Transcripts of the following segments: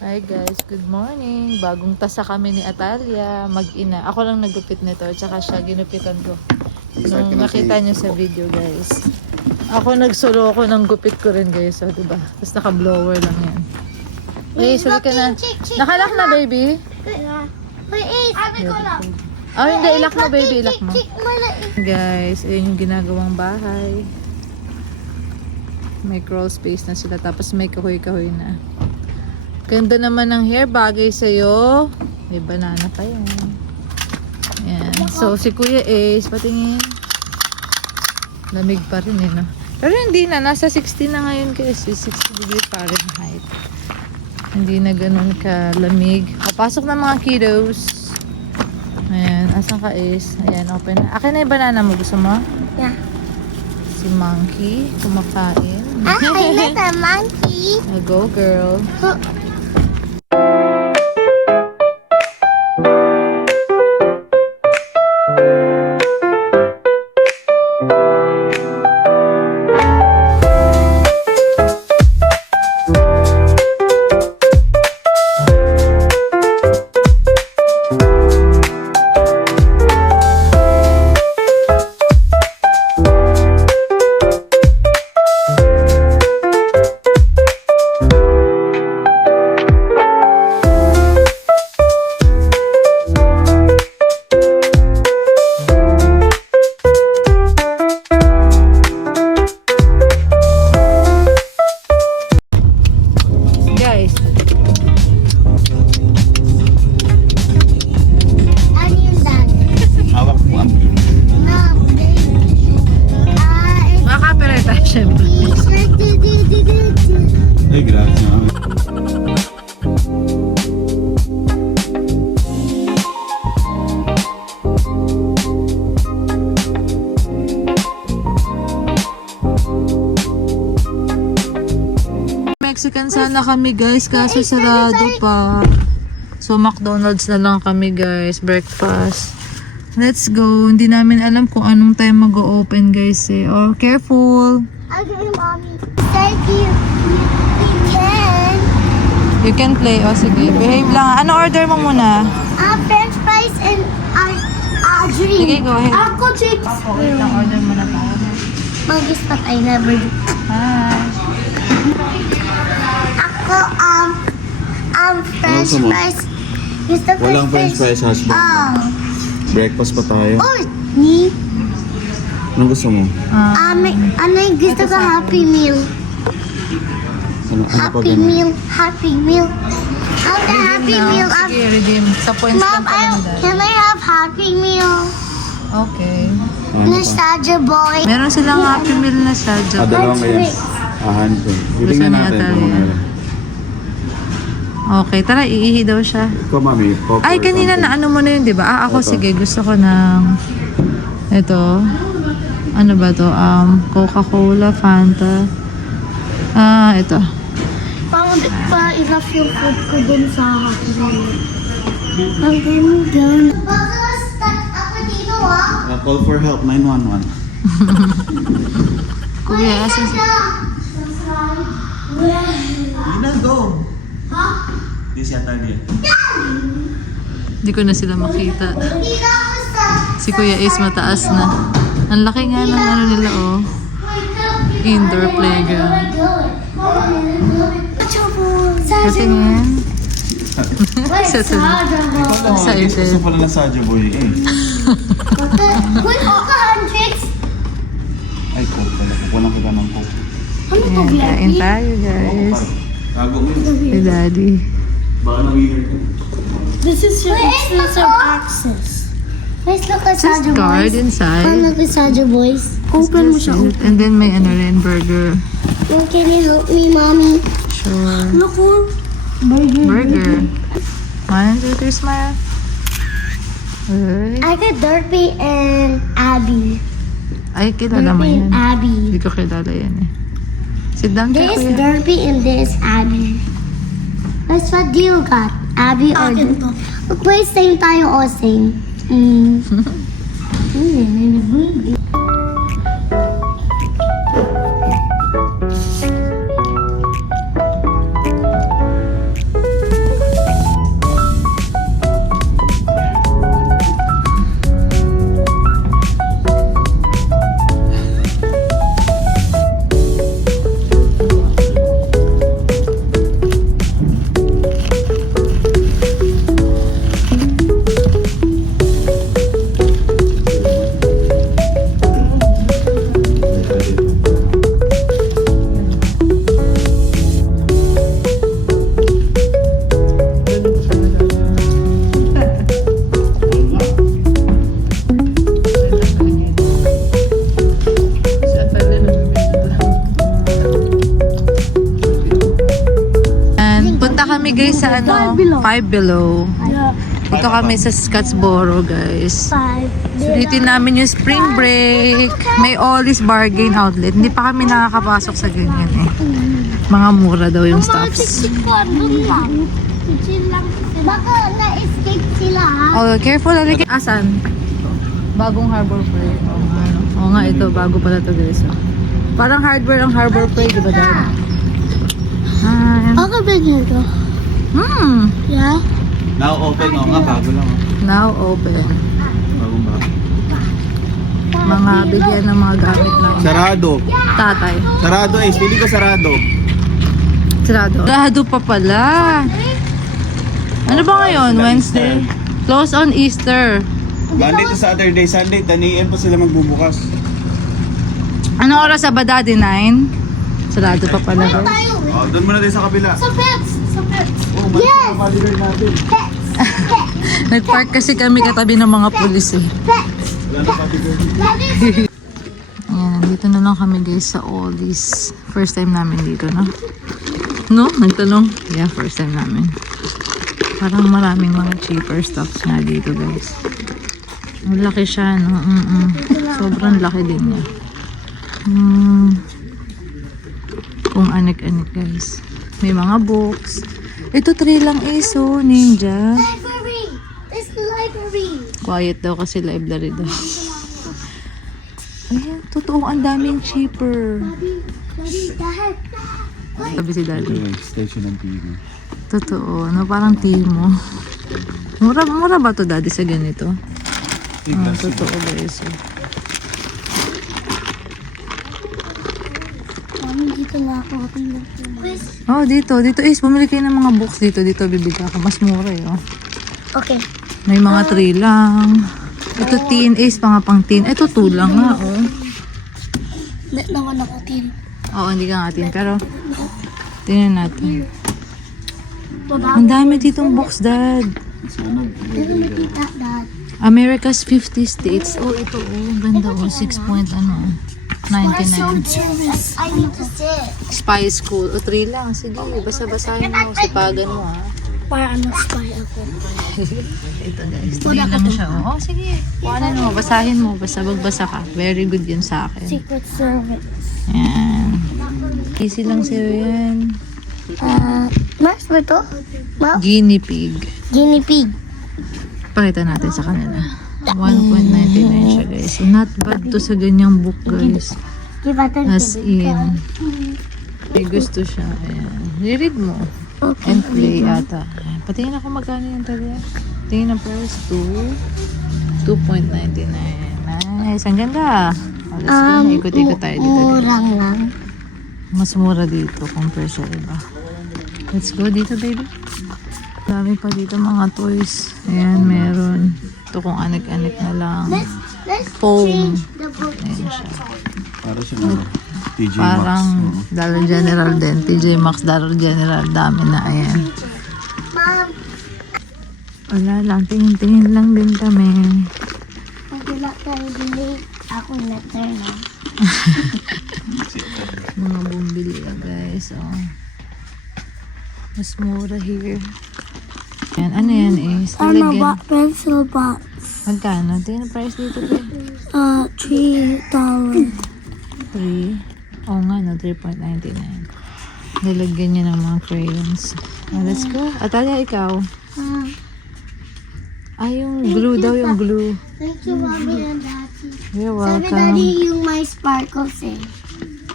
Hi guys, good morning. Bagong tasa kami ni Atalia, mag-ina. Ako lang nagupit nito, tsaka siya ginupitan ko. Nung nakita niyo sa video guys. Ako nagsolo ako ng gupit ko rin guys, oh, diba? Tapos naka-blower lang yan. Eh, sorry ka na. Nakalak na baby? Wait, sabi ko lang. Oh, hindi, ilak mo baby, ilak mo. Guys, ayun yung ginagawang bahay. May crawl space na sila, tapos may kahoy-kahoy na. Ganda naman ng hair, bagay sa'yo. May banana pa yan. Yan. So, si Kuya Ace, patingin. Lamig pa rin eh, no? Pero hindi na, nasa 60 na ngayon kasi 60 degree Fahrenheit. Hindi na ganun kalamig. Papasok na mga kiddos. Ayan, asan ka Ace? Ayan, open na. Akin na yung banana mo, gusto mo? Yeah. Si Monkey, kumakain. I like a monkey. Go girl. Guys, Ano yung dad? Hawak mo ang No, baby. makaka-copyright tayo syempre. Ay, grabe. Mexican sana kami guys, kaso sarado pa. So McDonald's na lang kami guys, breakfast. Let's go. Hindi namin alam kung anong time mag-open guys eh. Oh, careful. Okay, mommy. Thank you. You can. You can play. Oh, sige. Behave lang. Ano order mo muna? French fries and drink. Sige, go ahead. Ako chips. Ako, wait lang. Order muna tayo. Magis but I never do. Hi. Ako, French Ano gusto mo? fries. Gusto ko Walang french fries, husband. Breakfast pa tayo. Ni? Anong gusto mo? Ano yung gusto ko? Happy Meal. Ano pa Happy ganun? Meal. Happy Meal. After Happy Meal, Sige, redeem. Sa points lang Mom, kami dahil. can I have Happy Meal? Okay. Ano pa? Nostalgia Boy. Meron silang Happy Meal na sa Dalawa ngayon. Ahan ko. Hilingan ni natin Atalia. kung ano. Okay, tara, iihi daw siya. Ikaw, mami. Popcorn, Ay, kanina something. na ano mo na yun, di ba? Ako, Ito. sige, gusto ko ng ito. Ano ba to? Coca-Cola, Fanta. Ito. Pa-enough yung food ko dun sa Happy Meal. Ang ganda. Ako dito Call for help, 911. Kuya, asan si... Ina, go! Di si Atalia. Hindi ko na sila makita. Dito ako sa... Si Kuya Ace mataas na. Ang laki nga ng ano nila, oh. Indoor playground. Patingin. Sa Excited. Gusto pala na Saja Boy eh. Wait, ako, Hendrix. Ay, coke pala. Walang kita ng coke. Ano to, Ayan, kain VIP? tayo, guys. Tago mo yun. Si Daddy. Baka nang-winner ka. This is your exclusive access. Let's look at Just Saja card Boys. inside. Look at Saja Boys. Open mo siya. And then may ano rin, burger. Can you help me, mommy? Sure. Look, burger. Burger. 1, 2, 3, smile. Uy. I got Derpy and Abby. Ay, kilala mo Derpy and yan. Abby. Hindi ko kilala yan eh. Sit down ka, This kuya. Derpy and this Abby. That's what do you got? Abby or Derpy? Play same tayo o same. sa ano? 5 below. Dito kami sa Scottsboro, guys. 5. Sulitin namin yung spring break. May Ollie's Bargain Outlet. Hindi pa kami nakakapasok sa ganyan eh. Mga mura daw yung stuffs. Baka na-escape sila ha? Oh, careful. Asan? Bagong Harbor Freight. Oo nga, ito. Bago pala to guys. Oh. Parang hardware ang Harbor Freight, di ba dad? Okay ba dito? Yeah? Now open, nga, bago lang. Now open. Bagong bago. Mga bigyan ng mga gamit ng Sarado. tatay. Sarado eh, hindi ka sarado. Sarado pa pala. Ano ba ngayon? Wednesday? Close on Easter. Monday to Saturday, Sunday, 10 a.m. pa sila magbubukas. Ano oras sa Badadi? 9? Sarado pa pala. Guys. Tayo eh. Oh, doon muna tayo sa kabila. Sa pets! Sa pets! Oh, yes! Malibre natin. Pets! Pets! Nag-park kasi kami katabi ng mga pulis eh. Pets! Wala na patigil. Ayan, dito na lang kami guys sa Ollie's. First time namin dito, no? No? Nagtanong? Yeah, first time namin. Parang maraming mga cheaper stuffs nga dito guys. Malaki siya, no? Sobrang laki din niya. Kung anik-anik guys. May mga books. Ito 3 lang iso, Ninja. Library! It's the library! Quiet daw kasi library daw. Ayan, totoo, ang daming cheaper. Daddy, Dad! Sabi si Daddy. Station ng TV. Totoo, no? Parang Timo. Mura ba to Daddy sa ganito? Totoo guys. Mami, dito na ako. Oh, dito is bumili kayo ng mga books dito. Dito bibigyan ako. Mas mura eh. Oh. Okay. May mga 3 lang. Ito teen is mga pang teen. Ito 2 lang nga oh. Net naman ako, Tin. Oo, hindi ka nga teen. Pero tingnan natin. Baba. Ang dami ditong books, Dad. Tita, Dad. America's 50 States. Oh, ito oh. Ganda oh. 6 point ano. 99. Service. I need to sit. Spy School. O 3 lang. Sige, basa-basahin mo. Sipagan mo ha. Para ano spy ako. Ito guys. 3 lang siya. Oh, sige. Kuhanan mo. Basahin mo. Basta magbasa ka. Very good yun sa akin. Secret Service. Yan. Easy lang sa'yo yan. Mas ba ito? Ma? Guinea pig. Guinea pig. Pakita natin sa kanila. 1.99 siya guys. So, not bad to sa ganyang book guys. Di ba ito? As in. May gusto siya. Ayan. I-read mo. And play ata. Ayan. Patingin ako magkano yung talya. Tingin ang price. 2.99. Nice. Ang ganda. Let's go. Ikot-ikot tayo dito. Murang lang. Mas mura dito compare sa iba. Let's go dito, baby. Dami pa dito mga toys. Ayan, meron. Ito kung anik-anik na lang. Let's Foam. change the book. Ayan siya. Para siya na TJ Maxx. Parang Dollar General din. TJ Maxx, Dollar General. Dami na. Ayan. Mom, Wala lang. Tingin-tingin lang din kami. magula tayo din. Ako letter na. Mga bumili guys. Oh. Mas mura here. Ayan. Ano yan is? Lalagyan. Pencil box. Magkano? Tingnan ang price dito. $3. 3. Oo nga, no, 3.99. Lalagyan niya ng mga crayons. Let's go. Atalia, ikaw. Yung glue daw, yung glue. Thank you, Mommy and Daddy. You're Sabi welcome. Daddy yung may sparkles eh.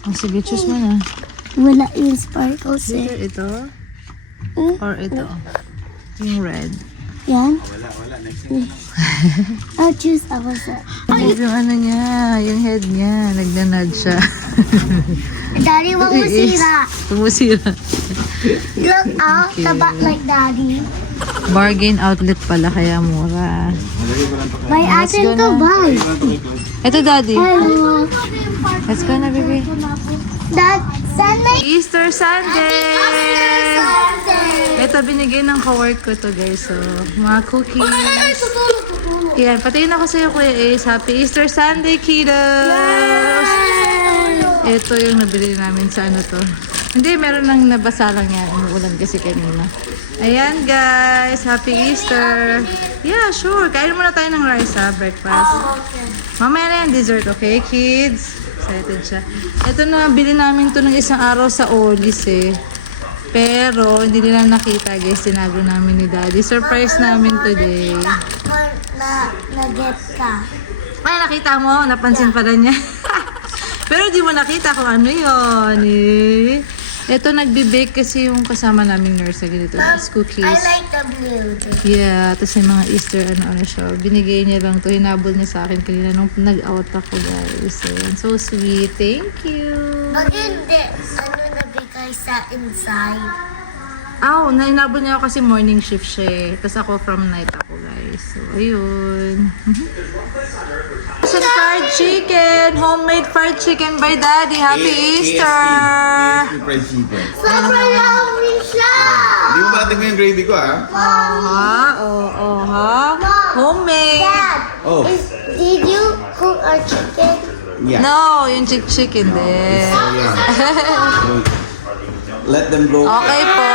Oh, sige, choose mo na. Wala yung sparkles Dito, eh. ito? Hmm? Or ito? Yung red. Yan. Wala. Next I'll choose ako sa... Yung ano niya, yung head niya. Nagnanad siya. Daddy, wag mo sira. Tumusira. Look out, the back like Daddy. Bargain outlet pala, kaya mura. May atin to, bye. Ito, Daddy. Hello. Let's go na, baby. Dad, Sunday. Easter Sunday! Sunday. Ito, binigay ng ka-work ko to, guys. So, mga cookies. Tutulog. Yan, patingin ako sa'yo, Kuya Ace. Happy Easter Sunday, kiddos! Ito yung nabili namin sa ano to. Hindi, meron nang nabasa lang yan. Umuulan kasi kanina. Ayan guys, happy Easter. Yeah, sure. Kain muna tayo ng rice ha, breakfast. Okay. Mamaya na yung dessert, okay kids? Excited siya. Ito na, bili namin to ng isang araw sa Olis eh. Pero, hindi nila nakita guys. Tinago namin ni Daddy. Surprise namin today. Na-get ka. Ay, nakita mo? Napansin pala niya. Pero di mo nakita kung ano yun eh. Ito, nagbe-bake kasi yung kasama naming nurse na ganito. Guys, cookies. I like the blue. Yeah, tapos yung mga Easter ano siya. Binigay niya lang to. Hinabol niya sa akin kanina nung nag-out ako guys. Ayan, so sweet. Thank you. Pag hindi, ano nabigay sa inside? Nainabol niya ako kasi morning shift siya eh. Tapos ako from night ako guys. So, ayun. Some fried chicken. Homemade fried chicken by Daddy. Happy Easter! KFC fried chicken. Sobrang yummy siya! Hindi mo ba tingnan yung gravy ko, ha? Ha? Homemade. Dad, Oh. did you cook our chicken? Yeah. No, yung chicken din. So, yeah. So, let them go. Okay po.